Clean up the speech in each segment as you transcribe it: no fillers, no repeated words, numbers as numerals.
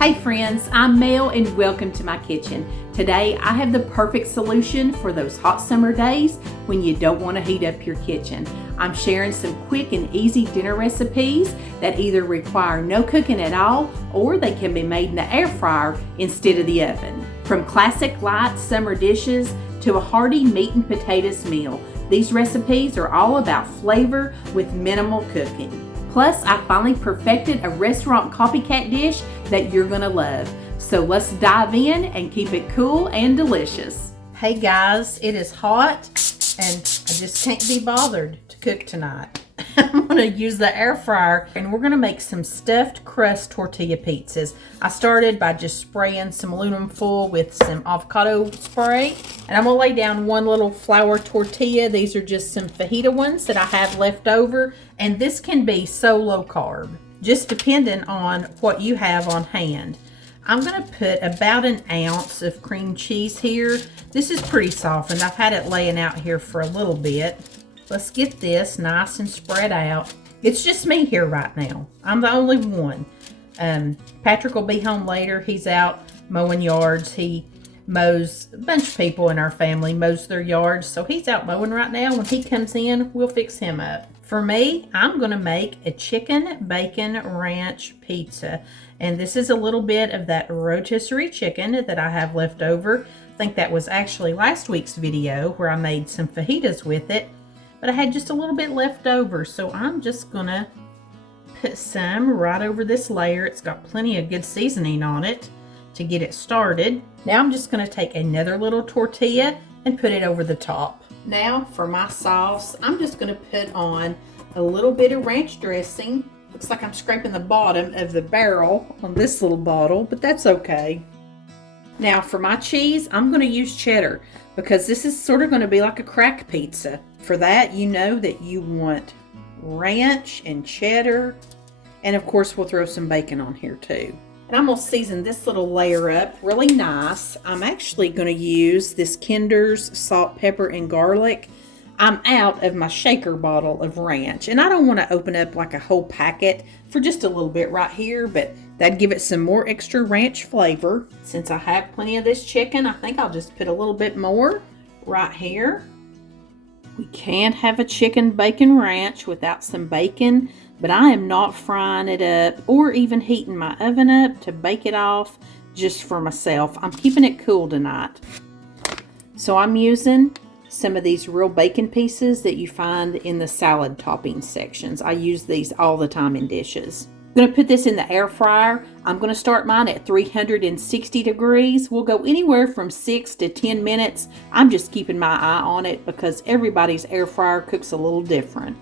Hey friends, I'm Mel and welcome to my kitchen. Today I have the perfect solution for those hot summer days when you don't want to heat up your kitchen. I'm sharing some quick and easy dinner recipes that either require no cooking at all or they can be made in the air fryer instead of the oven. From classic light summer dishes to a hearty meat and potatoes meal, these recipes are all about flavor with minimal cooking. Plus, I finally perfected a restaurant copycat dish that you're gonna love. So let's dive in and keep it cool and delicious. Hey guys, it is hot and I just can't be bothered to cook tonight. I'm gonna use the air fryer and we're gonna make some stuffed crust tortilla pizzas. I started by just spraying some aluminum foil with some avocado spray. And I'm gonna lay down one little flour tortilla. These are just some fajita ones that I have left over. And this can be so low carb, just depending on what you have on hand. I'm gonna put about an ounce of cream cheese here. This is pretty soft and I've had it laying out here for a little bit. Let's get this nice and spread out. It's just me here right now. I'm the only one. Patrick will be home later. He's out mowing yards. He mows, a bunch of people in our family mows their yards. So he's out mowing right now. When he comes in, we'll fix him up. For me, I'm gonna make a chicken bacon ranch pizza. And this is a little bit of that rotisserie chicken that I have left over. I think that was actually last week's video where I made some fajitas with it. But I had just a little bit left over, so I'm just gonna put some right over this layer. It's got plenty of good seasoning on it to get it started. Now I'm just gonna take another little tortilla and put it over the top. Now for my sauce, I'm just gonna put on a little bit of ranch dressing. Looks like I'm scraping the bottom of the barrel on this little bottle, but that's okay. Now for my cheese, I'm gonna use cheddar because this is sort of gonna be like a crack pizza. For that, you know that you want ranch and cheddar. And of course, we'll throw some bacon on here too. And I'm gonna season this little layer up really nice. I'm actually gonna use this Kinder's salt, pepper, and garlic. I'm out of my shaker bottle of ranch. And I don't wanna open up like a whole packet for just a little bit right here, but that'd give it some more extra ranch flavor. Since I have plenty of this chicken, I think I'll just put a little bit more right here. We can't have a chicken bacon ranch without some bacon, but I am not frying it up or even heating my oven up to bake it off just for myself. I'm keeping it cool tonight. So I'm using some of these real bacon pieces that you find in the salad topping sections. I use these all the time in dishes. I'm going to put this in the air fryer. I'm going to start mine at 360 degrees. We'll go anywhere from 6 to 10 minutes. I'm just keeping my eye on it because everybody's air fryer cooks a little different.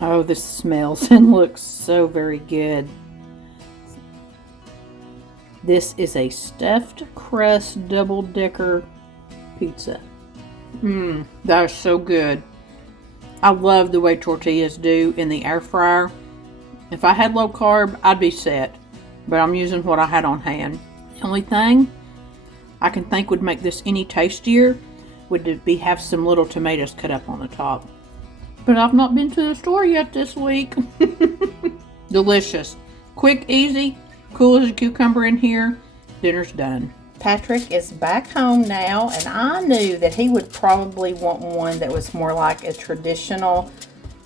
Oh, this smells and looks so very good. This is a stuffed crust double-decker pizza. That is so good. I love the way tortillas do in the air fryer. If I had low carb, I'd be set, but I'm using what I had on hand. The only thing I can think would make this any tastier would be have some little tomatoes cut up on the top. But I've not been to the store yet this week. Delicious. Quick, easy, cool as a cucumber in here. Dinner's done. Patrick is back home now, and I knew that he would probably want one that was more like a traditional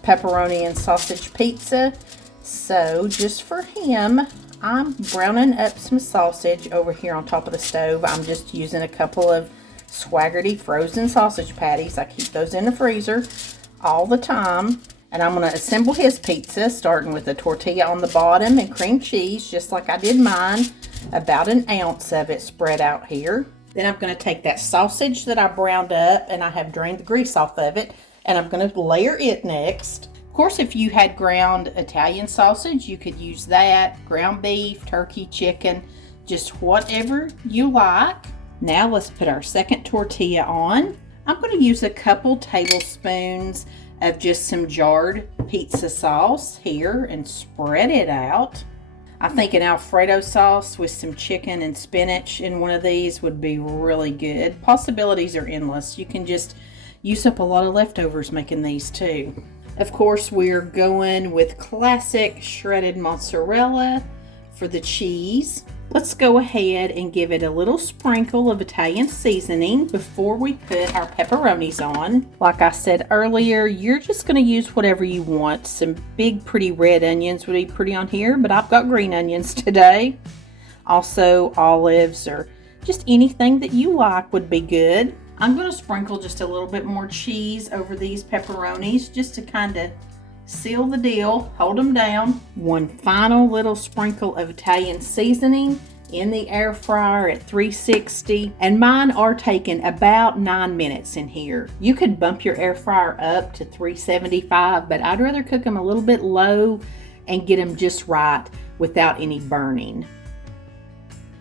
pepperoni and sausage pizza. So just for him, I'm browning up some sausage over here on top of the stove. I'm just using a couple of Swaggerty frozen sausage patties. I keep those in the freezer all the time. And I'm going to assemble his pizza, starting with a tortilla on the bottom and cream cheese, just like I did mine. About an ounce of it spread out here. Then I'm going to take that sausage that I browned up, and I have drained the grease off of it, and I'm going to layer it next. Of course, if you had ground Italian sausage, you could use that. Ground beef, turkey, chicken, just whatever you like. Now let's put our second tortilla on. I'm going to use a couple tablespoons of just some jarred pizza sauce here and spread it out. I think an Alfredo sauce with some chicken and spinach in one of these would be really good. Possibilities are endless. You can just use up a lot of leftovers making these too. Of course, we're going with classic shredded mozzarella for the cheese. Let's go ahead and give it a little sprinkle of Italian seasoning before we put our pepperonis on. Like I said earlier, you're just going to use whatever you want. Some big pretty red onions would be pretty on here, but I've got green onions today. Also olives or just anything that you like would be good. I'm going to sprinkle just a little bit more cheese over these pepperonis just to kind of seal the deal, hold them down. One final little sprinkle of Italian seasoning in the air fryer at 360. And mine are taking about 9 minutes in here. You could bump your air fryer up to 375, but I'd rather cook them a little bit low and get them just right without any burning.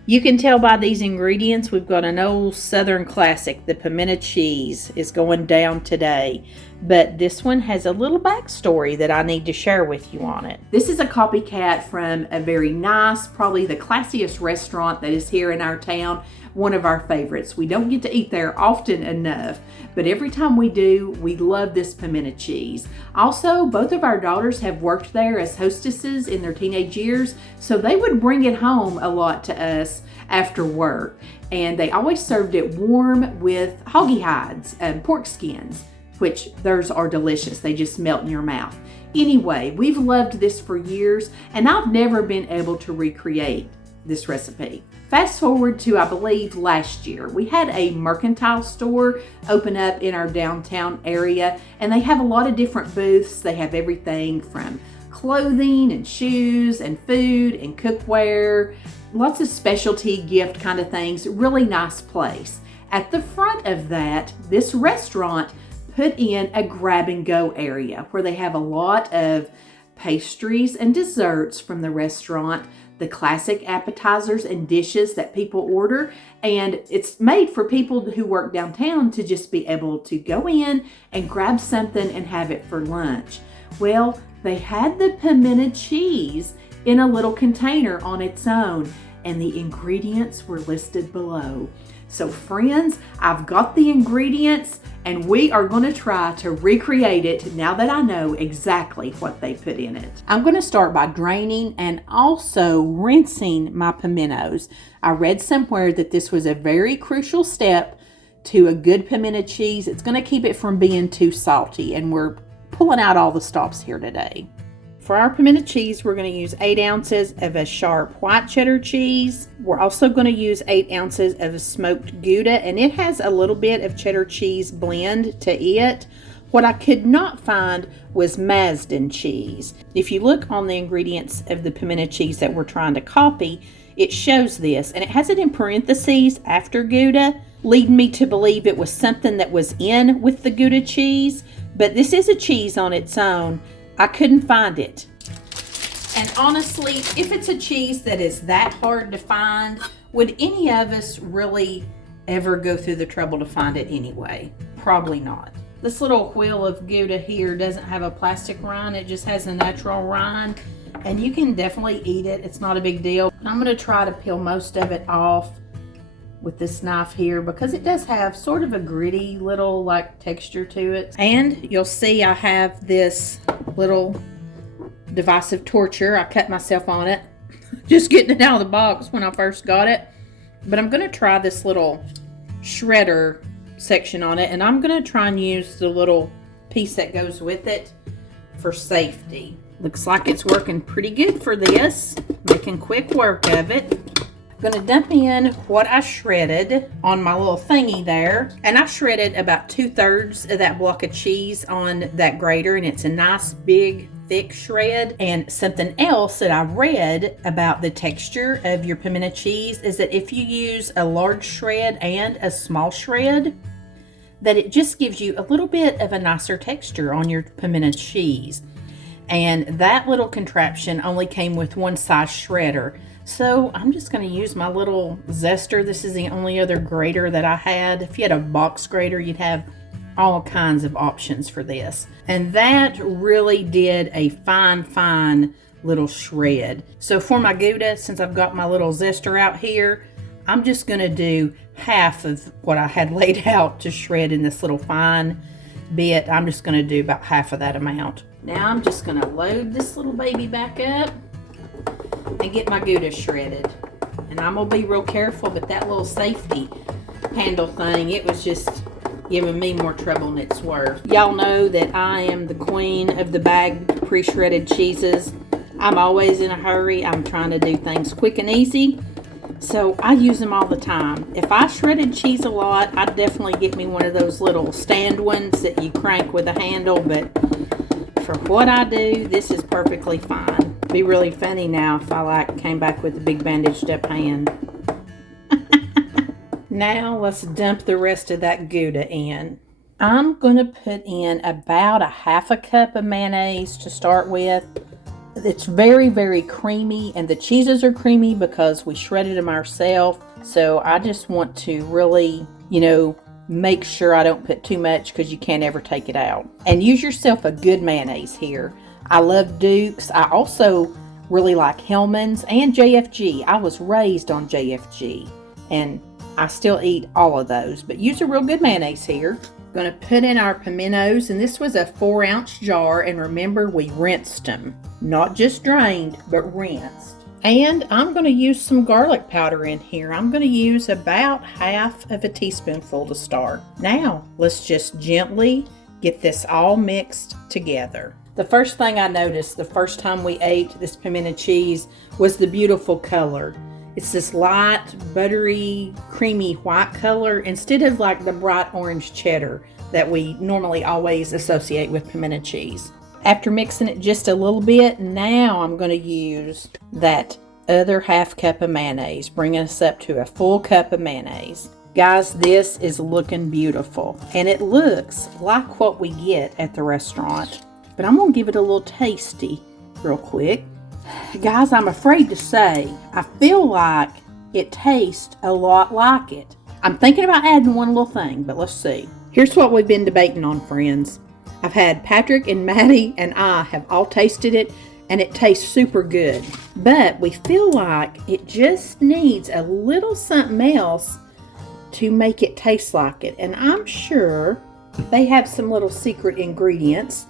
You can tell by these ingredients we've got an old Southern classic. The pimento cheese is going down today, but this one has a little backstory that I need to share with you on it. This is a copycat from a very nice, probably the classiest restaurant that is here in our town, one of our favorites. We don't get to eat there often enough, but every time we do, we love this pimento cheese. Also, both of our daughters have worked there as hostesses in their teenage years, so they would bring it home a lot to us after work. And they always served it warm with hoggy hides and pork skins, which those are delicious. They just melt in your mouth. Anyway, we've loved this for years, and I've never been able to recreate this recipe. Fast forward to, I believe, last year. We had a mercantile store open up in our downtown area, and they have a lot of different booths. They have everything from clothing and shoes and food and cookware, lots of specialty gift kind of things. Really nice place. At the front of that, this restaurant put in a grab and go area where they have a lot of pastries and desserts from the restaurant, the classic appetizers and dishes that people order, and it's made for people who work downtown to just be able to go in and grab something and have it for lunch. Well, they had the pimento cheese in a little container on its own, and the ingredients were listed below. So friends, I've got the ingredients, and we are going to try to recreate it now that I know exactly what they put in it. I'm going to start by draining and also rinsing my pimentos. I read somewhere that this was a very crucial step to a good pimento cheese. It's going to keep it from being too salty, and we're pulling out all the stops here today. For our pimento cheese, we're going to use 8 ounces of a sharp white cheddar cheese. We're also going to use 8 ounces of a smoked Gouda, and it has a little bit of cheddar cheese blend to it. What I could not find was Mazdan cheese. If you look on the ingredients of the pimento cheese that we're trying to copy, it shows this, and it has it in parentheses after Gouda, leading me to believe it was something that was in with the Gouda cheese, but this is a cheese on its own. I couldn't find it. And honestly, if it's a cheese that is that hard to find, would any of us really ever go through the trouble to find it anyway? Probably not. This little wheel of Gouda here doesn't have a plastic rind, it just has a natural rind, and you can definitely eat it. It's not a big deal. I'm going to try to peel most of it off with this knife here because it does have sort of a gritty little like texture to it. And you'll see I have this little device of torture. I cut myself on it just getting it out of the box when I first got it. But I'm going to try this little shredder section on it, and I'm going to try and use the little piece that goes with it for safety. Looks like it's working pretty good for this, making quick work of it. I'm going to dump in what I shredded on my little thingy there, and I shredded about 2/3 of that block of cheese on that grater, and it's a nice big thick shred. And something else that I read about the texture of your pimento cheese is that if you use a large shred and a small shred, that it just gives you a little bit of a nicer texture on your pimento cheese. And that little contraption only came with one size shredder. So I'm just going to use my little zester. This is the only other grater that I had. If you had a box grater, you'd have all kinds of options for this. And that really did a fine little shred. So for my Gouda, since I've got my little zester out here, I'm just going to do half of what I had laid out to shred in this little fine bit. I'm just going to do about half of that amount. Now I'm just gonna load this little baby back up and get my Gouda shredded. And I'm gonna be real careful, but that little safety handle thing, it was just giving me more trouble than it's worth. Y'all know that I am the queen of the bagged pre-shredded cheeses. I'm always in a hurry. I'm trying to do things quick and easy. So I use them all the time. If I shredded cheese a lot, I'd definitely get me one of those little stand ones that you crank with a handle, but for what I do, this is perfectly fine. It'd be really funny now if I came back with a big bandaged up hand. Now let's dump the rest of that Gouda in. I'm going to put in about a half a cup of mayonnaise to start with. It's very, very creamy, and the cheeses are creamy because we shredded them ourselves. So I just want to really, make sure I don't put too much because you can't ever take it out. And use yourself a good mayonnaise here. I love Duke's. I also really like Hellman's and JFG. I was raised on JFG, and I still eat all of those, but use a real good mayonnaise here. Going to put in our pimentos, and this was a 4-ounce jar, and remember, we rinsed them. Not just drained, but rinsed. And I'm going to use some garlic powder in here. I'm going to use about half of a teaspoonful to start. Now, let's just gently get this all mixed together. The first thing I noticed the first time we ate this pimento cheese was the beautiful color. It's this light, buttery, creamy white color instead of like the bright orange cheddar that we normally always associate with pimento cheese. After mixing it just a little bit, now I'm going to use that other half cup of mayonnaise, bringing us up to a full cup of mayonnaise. Guys, this is looking beautiful, and it looks like what we get at the restaurant. But I'm going to give it a little tasty real quick. Guys, I'm afraid to say, I feel like it tastes a lot like it. I'm thinking about adding one little thing, but let's see. Here's what we've been debating on, friends. I've had Patrick and Maddie and I have all tasted it, and it tastes super good. But we feel like it just needs a little something else to make it taste like it. And I'm sure they have some little secret ingredients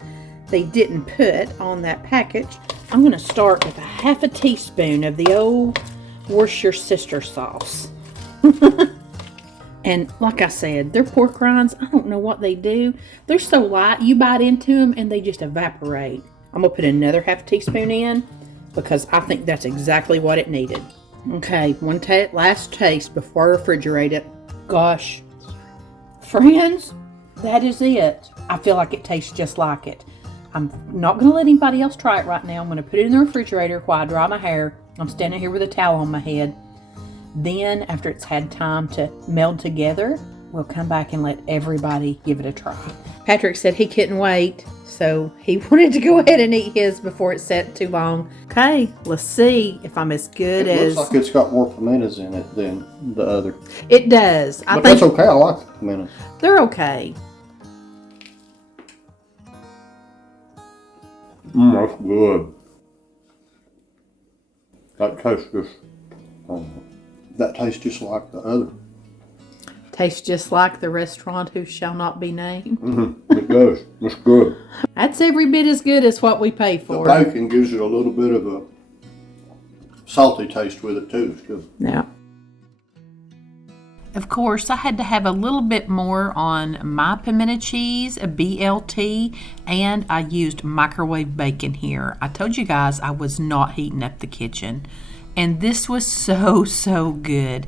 they didn't put on that package. I'm going to start with a half a teaspoon of the old Worcestershire sauce. And like I said, they're pork rinds. I don't know what they do. They're so light, you bite into them and they just evaporate. I'm going to put another half a teaspoon in because I think that's exactly what it needed. Okay, one last taste before I refrigerate it. Gosh, friends, that is it. I feel like it tastes just like it. I'm not going to let anybody else try it right now. I'm going to put it in the refrigerator while I dry my hair. I'm standing here with a towel on my head. Then, after it's had time to meld together, we'll come back and let everybody give it a try. Patrick said he couldn't wait, so he wanted to go ahead and eat his before it sat too long. Okay, let's see if I'm as good as... It looks like it's got more pimentos in it than the other. It does. But that's okay. I like the pimentos. They're okay. That's good. That tastes just like the other. Tastes just like the restaurant who shall not be named. It does. It's good. That's every bit as good as what we pay for. The bacon gives it a little bit of a salty taste with it too. It's good. Yeah. Of course, I had to have a little bit more on my pimento cheese, a BLT, and I used microwave bacon here. I told you guys I was not heating up the kitchen, and this was so good.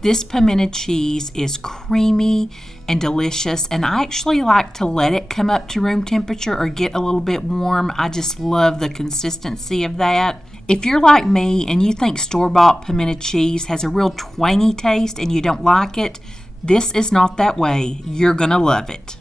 This pimento cheese is creamy and delicious, and I actually like to let it come up to room temperature or get a little bit warm. I just love the consistency of that. If you're like me and you think store-bought pimento cheese has a real twangy taste and you don't like it, this is not that way. You're gonna love it.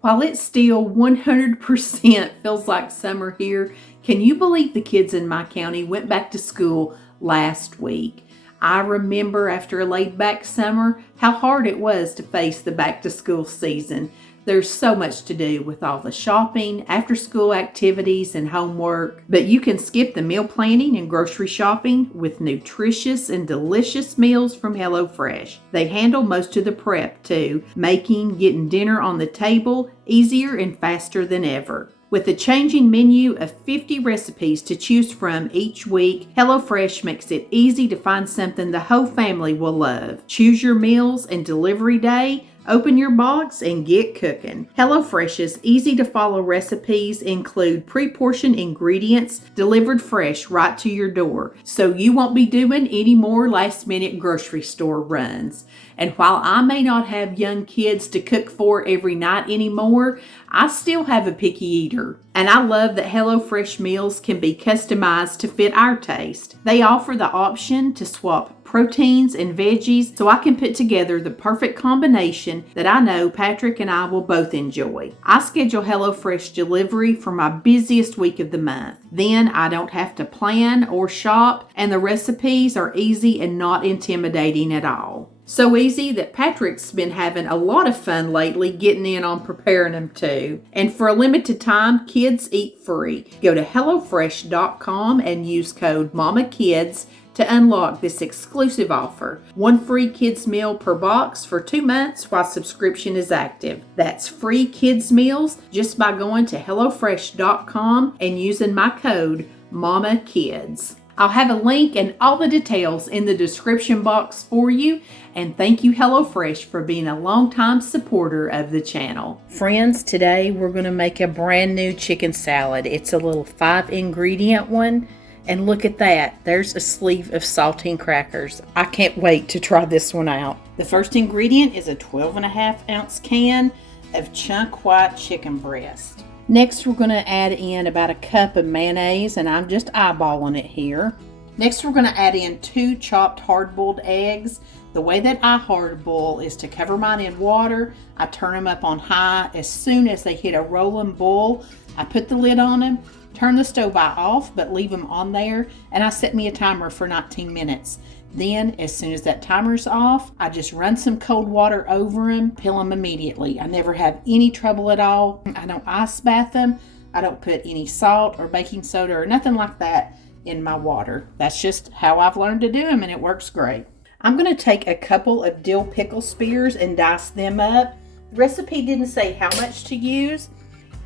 While it still 100% feels like summer here, can you believe the kids in my county went back to school last week? I remember after a laid-back summer how hard it was to face the back-to-school season. There's so much to do with all the shopping, after-school activities, and homework, but you can skip the meal planning and grocery shopping with nutritious and delicious meals from HelloFresh. They handle most of the prep too, making getting dinner on the table easier and faster than ever. With a changing menu of 50 recipes to choose from each week, HelloFresh makes it easy to find something the whole family will love. Choose your meals and delivery day, open your box, and get cooking. HelloFresh's easy-to-follow recipes include pre-portioned ingredients delivered fresh right to your door, so you won't be doing any more last-minute grocery store runs. And while I may not have young kids to cook for every night anymore, I still have a picky eater. And I love that HelloFresh meals can be customized to fit our taste. They offer the option to swap proteins and veggies so I can put together the perfect combination that I know Patrick and I will both enjoy. I schedule HelloFresh delivery for my busiest week of the month. Then I don't have to plan or shop, and the recipes are easy and not intimidating at all. So easy that Patrick's been having a lot of fun lately getting in on preparing them too. And for a limited time, kids eat free. Go to HelloFresh.com and use code MOMMAKIDS to unlock this exclusive offer. 1 free kids meal per box for 2 months while subscription is active. That's free kids meals just by going to HelloFresh.com and using my code MOMMAKIDS. I'll have a link and all the details in the description box for you. And thank you, HelloFresh, for being a longtime supporter of the channel. Friends, today we're going to make a brand new chicken salad. It's a little 5-ingredient one. And look at that. There's a sleeve of saltine crackers. I can't wait to try this one out. The first ingredient is a 12.5-ounce can of chunk white chicken breast. Next, we're going to add in about a cup of mayonnaise, and I'm just eyeballing it here. Next, we're going to add in 2 chopped hard-boiled eggs. The way that I hard boil is to cover mine in water. I turn them up on high. As soon as they hit a rolling boil, I put the lid on them, turn the stove off, but leave them on there, and I set me a timer for 19 minutes. Then, as soon as that timer's off, I just run some cold water over them, peel them immediately. I never have any trouble at all. I don't ice bath them. I don't put any salt or baking soda or nothing like that in my water. That's just how I've learned to do them, and it works great. I'm going to take a couple of dill pickle spears and dice them up. The recipe didn't say how much to use,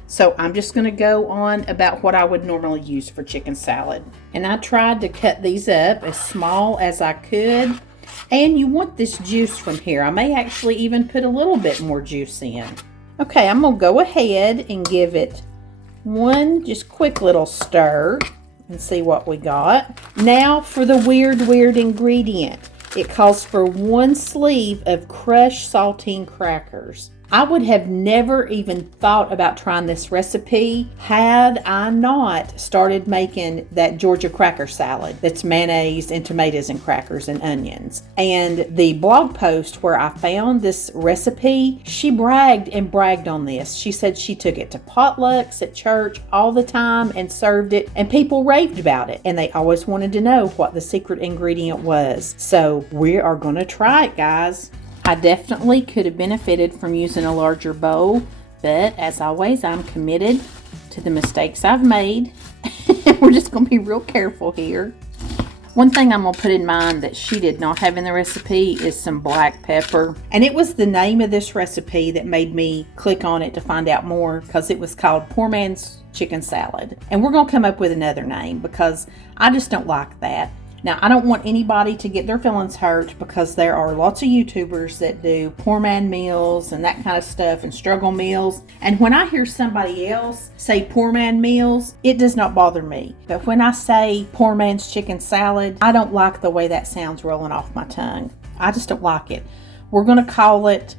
so I'm just going to go on about what I would normally use for chicken salad. And I tried to cut these up as small as I could. And you want this juice from here. I may actually even put a little bit more juice in. Okay, I'm going to go ahead and give it one just quick little stir and see what we got. Now for the weird ingredient. It calls for 1 sleeve of crushed saltine crackers. I would have never even thought about trying this recipe had I not started making that Georgia cracker salad that's mayonnaise and tomatoes and crackers and onions. And the blog post where I found this recipe, she bragged on this. She said she took it to potlucks at church all the time and served it, and people raved about it, and they always wanted to know what the secret ingredient was. So we are going to try it, guys. I definitely could have benefited from using a larger bowl, but as always, I'm committed to the mistakes I've made. We're just going to be real careful here. One thing I'm going to put in mind that she did not have in the recipe is some black pepper. And it was the name of this recipe that made me click on it to find out more, because it was called Poor Man's Chicken Salad. And we're going to come up with another name because I just don't like that. Now, I don't want anybody to get their feelings hurt, because there are lots of YouTubers that do poor man meals and that kind of stuff and struggle meals. And when I hear somebody else say poor man meals, it does not bother me. But when I say poor man's chicken salad, I don't like the way that sounds rolling off my tongue. I just don't like it. We're going to call it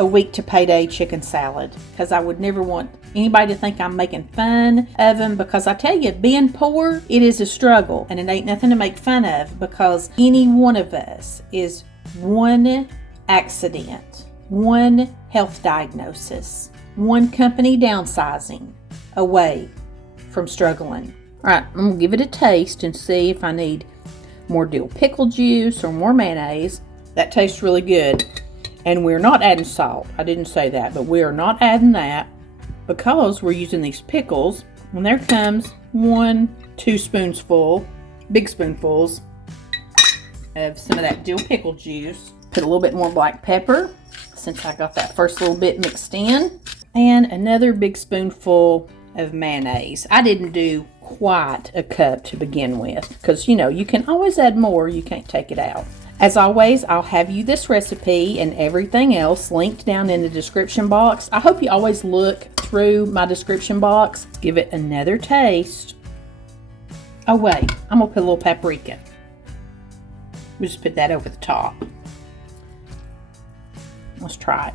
a week to payday chicken salad, because I would never want anybody to think I'm making fun of them, because I tell you, being poor, it is a struggle, and it ain't nothing to make fun of, because any one of us is one accident, one health diagnosis, one company downsizing away from struggling. All right, I'm gonna give it a taste and see if I need more dill pickle juice or more mayonnaise. That tastes really good. And we're not adding salt. I didn't say that, but we are not adding that because we're using these pickles. And there comes 2 spoonsful, big spoonfuls of some of that dill pickle juice. Put a little bit more black pepper since I got that first little bit mixed in. And another big spoonful of mayonnaise. I didn't do quite a cup to begin with because, you know, you can always add more. You can't take it out. As always, I'll have you this recipe and everything else linked down in the description box. I hope you always look through my description box. Give it another taste. Oh wait, I'm gonna put a little paprika. We'll just put that over the top. Let's try it.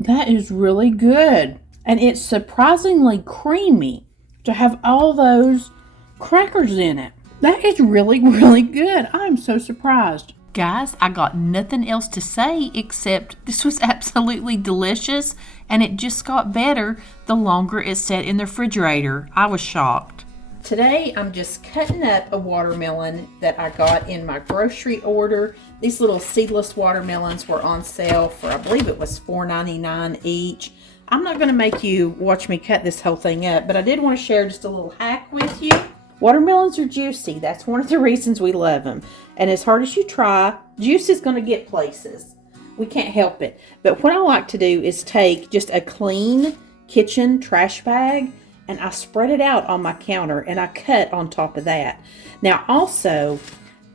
That is really good. And it's surprisingly creamy to have all those crackers in it. That is really, really good. I'm so surprised. Guys, I got nothing else to say except this was absolutely delicious, and it just got better the longer it sat in the refrigerator. I was shocked. Today, I'm just cutting up a watermelon that I got in my grocery order. These little seedless watermelons were on sale for, I believe it was $4.99 each. I'm not going to make you watch me cut this whole thing up, but I did want to share just a little hack with you. Watermelons are juicy. That's one of the reasons we love them. And as hard as you try, juice is going to get places. We can't help it. But what I like to do is take just a clean kitchen trash bag and I spread it out on my counter and I cut on top of that. Now also,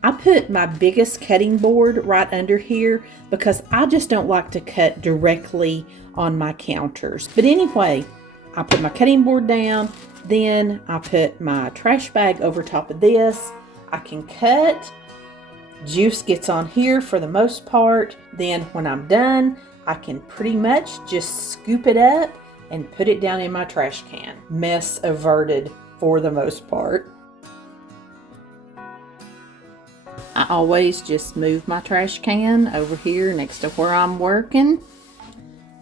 I put my biggest cutting board right under here because I just don't like to cut directly on my counters. But anyway, I put my cutting board down, then I put my trash bag over top of this. I can cut. Juice gets on here for the most part. Then when I'm done, I can pretty much just scoop it up and put it down in my trash can. Mess averted for the most part. I always just move my trash can over here next to where I'm working.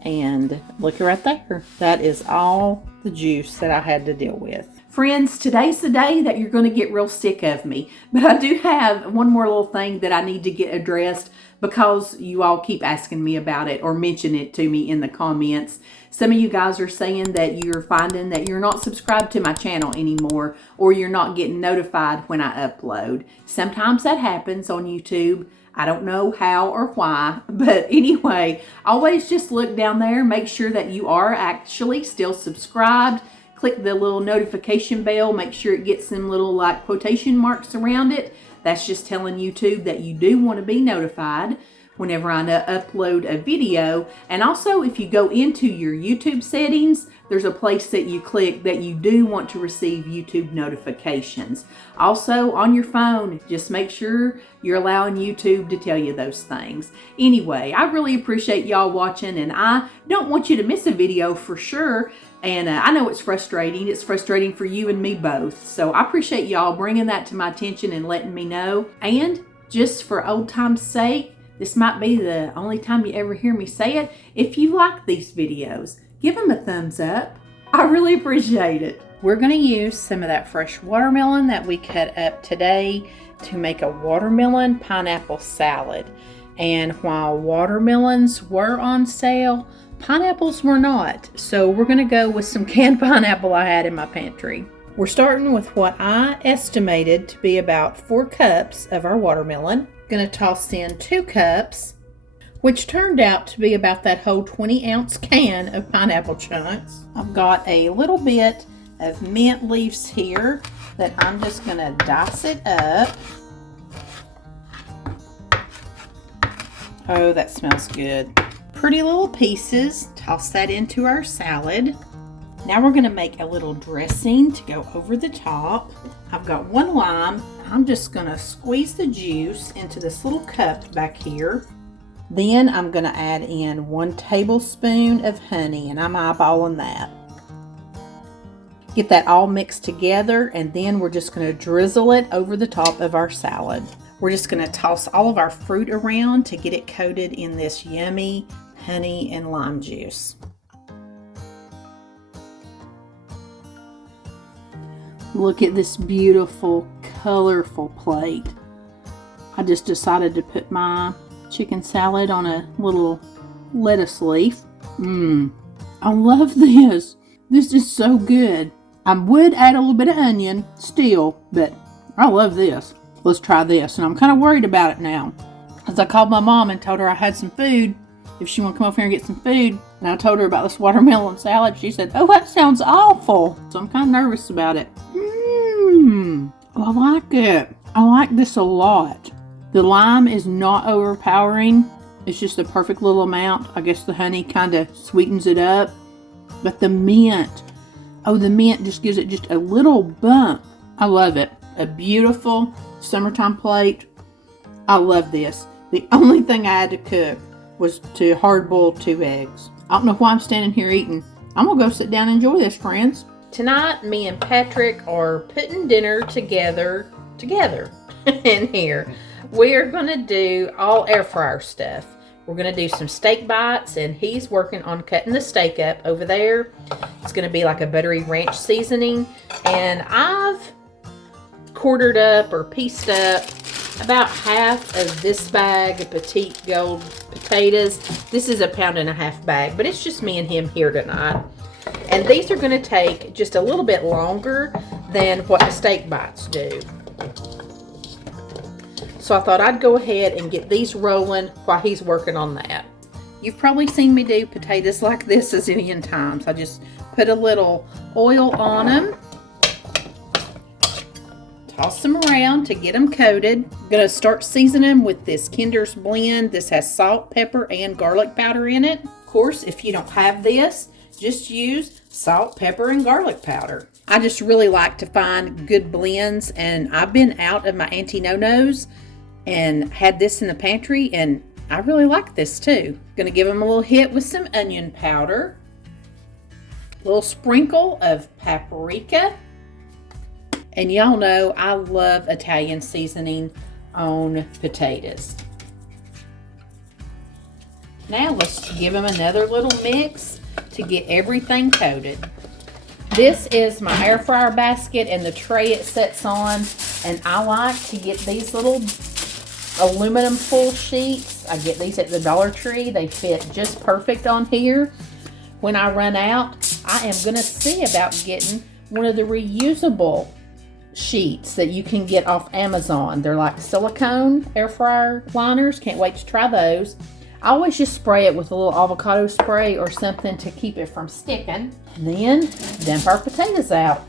And look right there. That is all the juice that I had to deal with. Friends, today's the day that you're going to get real sick of me. But I do have one more little thing that I need to get addressed because you all keep asking me about it or mention it to me in the comments. Some of you guys are saying that you're finding that you're not subscribed to my channel anymore or you're not getting notified when I upload. Sometimes that happens on YouTube. I don't know how or why, but anyway, always just look down there, make sure that you are actually still subscribed. Click the little notification bell, make sure it gets some little like quotation marks around it. That's just telling YouTube that you do want to be notified whenever I upload a video. And also, if you go into your YouTube settings, there's a place that you click that you do want to receive YouTube notifications. Also, on your phone, just make sure you're allowing YouTube to tell you those things. Anyway, I really appreciate y'all watching, and I don't want you to miss a video for sure. And I know it's frustrating. It's frustrating for you and me both. So I appreciate y'all bringing that to my attention and letting me know. And just for old time's sake, this might be the only time you ever hear me say it. If you like these videos, give them a thumbs up. I really appreciate it. We're going to use some of that fresh watermelon that we cut up today to make a watermelon pineapple salad. And while watermelons were on sale, pineapples were not. So we're going to go with some canned pineapple I had in my pantry. We're starting with what I estimated to be about 4 cups of our watermelon. Going to toss in 2 cups, which turned out to be about that whole 20-ounce can of pineapple chunks. I've got a little bit of mint leaves here that I'm just going to dice it up. Oh, that smells good. Pretty little pieces. Toss that into our salad. Now we're going to make a little dressing to go over the top. I've got 1 lime. I'm just going to squeeze the juice into this little cup back here. Then I'm going to add in 1 tablespoon of honey, and I'm eyeballing that. Get that all mixed together, and then we're just going to drizzle it over the top of our salad. We're just going to toss all of our fruit around to get it coated in this yummy honey and lime juice. Look at this beautiful, colorful plate. I just decided to put my chicken salad on a little lettuce leaf. I love this. This is so good. I would add a little bit of onion still, but I love this. Let's try this. And I'm kind of worried about it now. As I called my mom and told her I had some food, if she want to come over here and get some food. And I told her about this watermelon salad. She said, oh, that sounds awful. So I'm kind of nervous about it. I like it. I like this a lot. The lime is not overpowering. It's just a perfect little amount. I guess the honey kind of sweetens it up. But the mint, the mint just gives it just a little bump. I love it. A beautiful summertime plate. I love this. The only thing I had to cook was to hard boil 2 eggs. I don't know why I'm standing here eating. I'm gonna go sit down and enjoy this, friends. Tonight, me and Patrick are putting dinner together in here. We are gonna do all air fryer stuff. We're gonna do some steak bites, and he's working on cutting the steak up over there. It's gonna be like a buttery ranch seasoning, and I've quartered up or pieced up about half of this bag of petite gold potatoes. This is a 1.5 pound bag, but it's just me and him here tonight. And these are going to take just a little bit longer than what the steak bites do. So I thought I'd go ahead and get these rolling while he's working on that. You've probably seen me do potatoes like this a zillion times. I just put a little oil on them. Toss them around to get them coated. I'm going to start seasoning with this Kinder's blend. This has salt, pepper, and garlic powder in it. Of course, if you don't have this, just use salt, pepper, and garlic powder. I just really like to find good blends, and I've been out of my Auntie Nono's and had this in the pantry, and I really like this too. Going to give them a little hit with some onion powder. A little sprinkle of paprika. And y'all know I love Italian seasoning on potatoes. Now let's give them another little mix to get everything coated. This is my air fryer basket and the tray it sits on. And I like to get these little aluminum foil sheets. I get these at the Dollar Tree. They fit just perfect on here. When I run out, I am going to see about getting one of the reusable sheets that you can get off Amazon. They're like silicone air fryer liners. Can't wait to try those. I always just spray it with a little avocado spray or something to keep it from sticking. And then dump our potatoes out.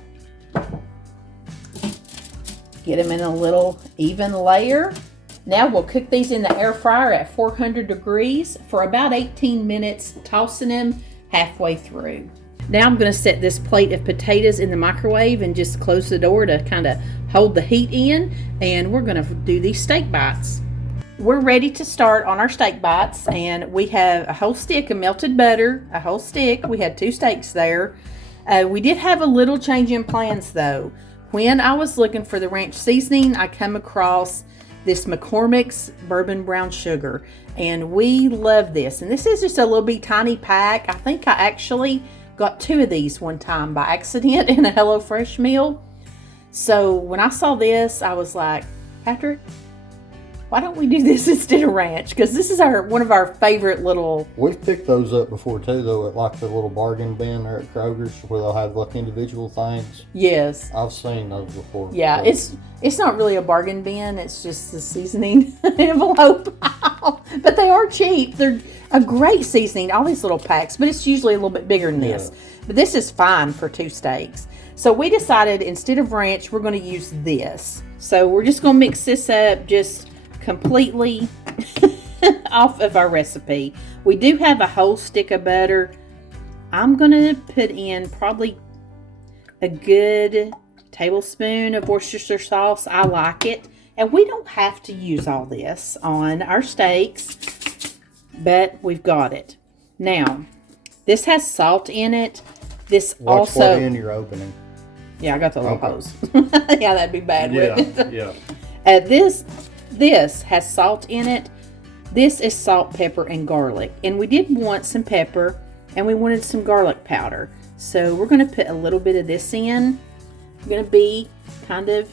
Get them in a little even layer. Now we'll cook these in the air fryer at 400 degrees for about 18 minutes, tossing them halfway through. Now I'm going to set this plate of potatoes in the microwave and just close the door to kind of hold the heat in. And we're going to do these steak bites. We're ready to start on our steak bites, and we have a whole stick of melted butter, a whole stick. We had 2 steaks there. We did have a little change in plans though. When I was looking for the ranch seasoning, I come across this McCormick's bourbon brown sugar, and we love this. And this is just a little bit tiny pack. I think I actually got 2 of these one time by accident in a HelloFresh meal. So when I saw this, I was like, Patrick, why don't we do this instead of ranch? Because this is one of our favorite little... We've picked those up before too, though, at like the little bargain bin there at Kroger's where they'll have like individual things. Yes. I've seen those before. Yeah, it's not really a bargain bin. It's just the seasoning envelope. But they are cheap. They're a great seasoning, all these little packs, but it's usually a little bit bigger than this. But this is fine for 2 steaks. So we decided instead of ranch, we're going to use this. So we're just going to mix this up just completely off of our recipe. We do have a whole stick of butter. I'm going to put in probably a good tablespoon of Worcestershire sauce. I like it. And we don't have to use all this on our steaks, but we've got it. Now, this has salt in it. This Watch also... what end you're opening. Yeah, I got the little hose. Yeah, that'd be bad, wouldn't it? Yeah. This has salt in it. This is salt, pepper, and garlic. And we did want some pepper, and we wanted some garlic powder. So we're going to put a little bit of this in. I'm going to be kind of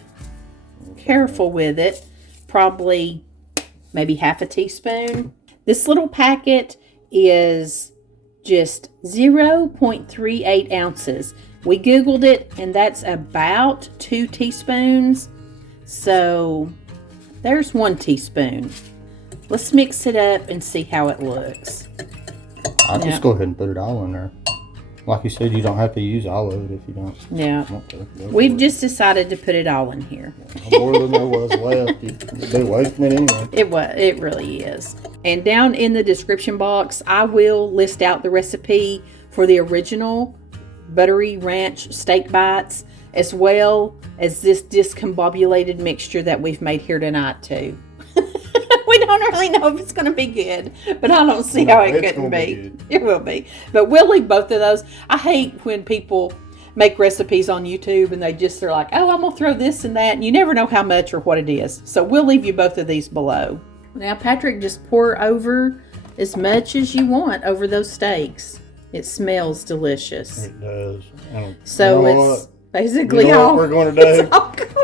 careful with it. Probably maybe half a teaspoon. This little packet is just 0.38 ounces. We Googled it, and that's about 2 teaspoons. So there's 1 teaspoon. Let's mix it up and see how it looks. I'll just go ahead and put it all in there. Like you said, you don't have to use all of it if you don't want to. We've just decided to put it all in here. More than there was left. You'd be wasting it anyway. It really is. And down in the description box, I will list out the recipe for the original buttery ranch steak bites, as well as this discombobulated mixture that we've made here tonight too. We don't really know if it's going to be good, but I don't see how it couldn't be. It will be. But we'll leave both of those. I hate when people make recipes on YouTube and they're like, oh, I'm going to throw this and that, and you never know how much or what it is. So we'll leave you both of these below. Now, Patrick, just pour over as much as you want over those steaks. It smells delicious. It does. So it's basically all we're going to do.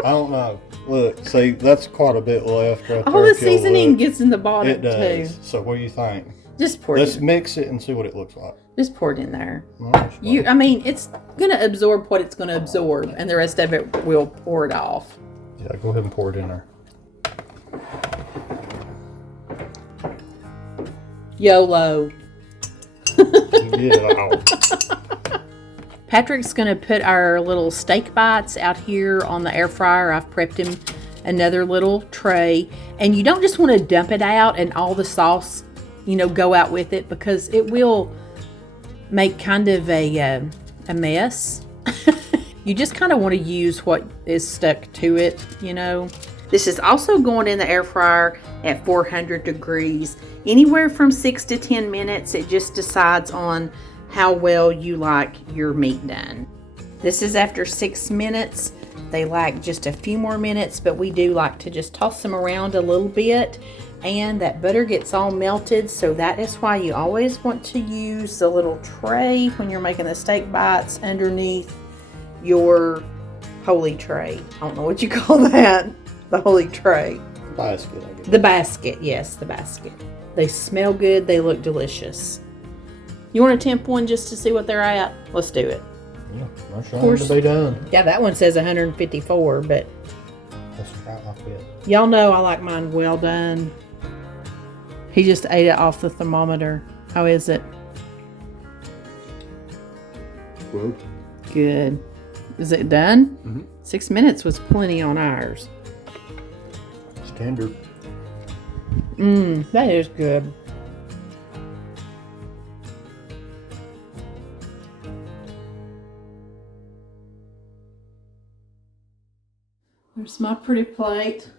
I don't know. Look, see, that's quite a bit left right there. All the seasoning gets in the bottom, it does. too. So what do you think? Just pour Let's mix it and see what it looks like. Just pour it in there. Nice. I mean, it's going to absorb what it's going to absorb, and the rest of it will pour it off. Yeah, go ahead and pour it in there. YOLO. Yeah. Patrick's going to put our little steak bites out here on the air fryer. I've prepped him another little tray. And you don't just want to dump it out and all the sauce, go out with it, because it will make kind of a mess. You just kind of want to use what is stuck to it, This is also going in the air fryer at 400 degrees, anywhere from 6 to 10 minutes. It just decides on how well you like your meat done. This is after 6 minutes. They like just a few more minutes, but we do like to just toss them around a little bit, and that butter gets all melted. So that is why you always want to use the little tray when you're making the steak bites underneath your holy tray. I don't know what you call that. The holy tray. Basket, I guess. The basket, yes, the basket. They smell good. They look delicious. You want to temp one just to see what they're at? Let's do it. Yeah, I'm trying to be done. Yeah, that one says 154, but let's try it off it. Y'all know I like mine well done. He just ate it off the thermometer. How is it? Well, good. Is it done? Mm-hmm. 6 minutes was plenty on ours. It's tender. That is good. There's my pretty plate.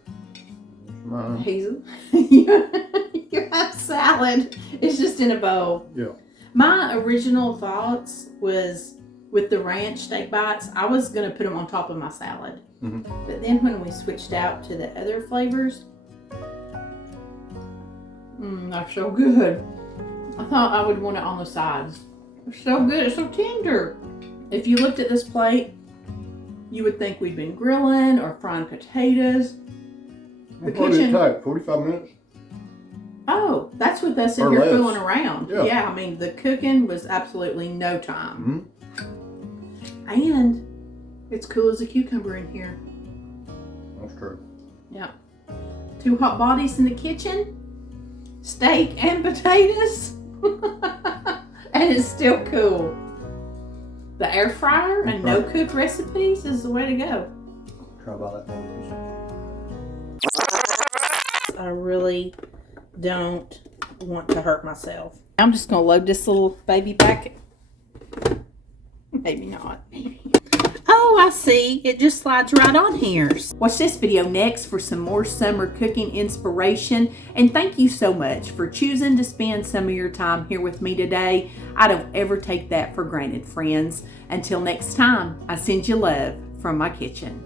Hazel. You have salad. It's just in a bowl. Yeah. My original thoughts was with the ranch steak bites, I was going to put them on top of my salad. Mm-hmm. But then when we switched out to the other flavors, they're so good. I thought I would want it on the sides. They're so good. It's so tender. If you looked at this plate, you would think we'd been grilling or frying potatoes. What did it take? 45 minutes? Oh, that's with us in Or here less. fooling around. Yeah. I mean, the cooking was absolutely no time. Mm-hmm. And it's cool as a cucumber in here. That's true. Yeah. 2 hot bodies in the kitchen, steak and potatoes, and it's still cool. The air fryer and no cook recipes is the way to go. Try about that one. I really don't want to hurt myself. I'm just going to load this little baby packet. Maybe not. Oh, I see. It just slides right on here. Watch this video next for some more summer cooking inspiration. And thank you so much for choosing to spend some of your time here with me today. I don't ever take that for granted, friends. Until next time, I send you love from my kitchen.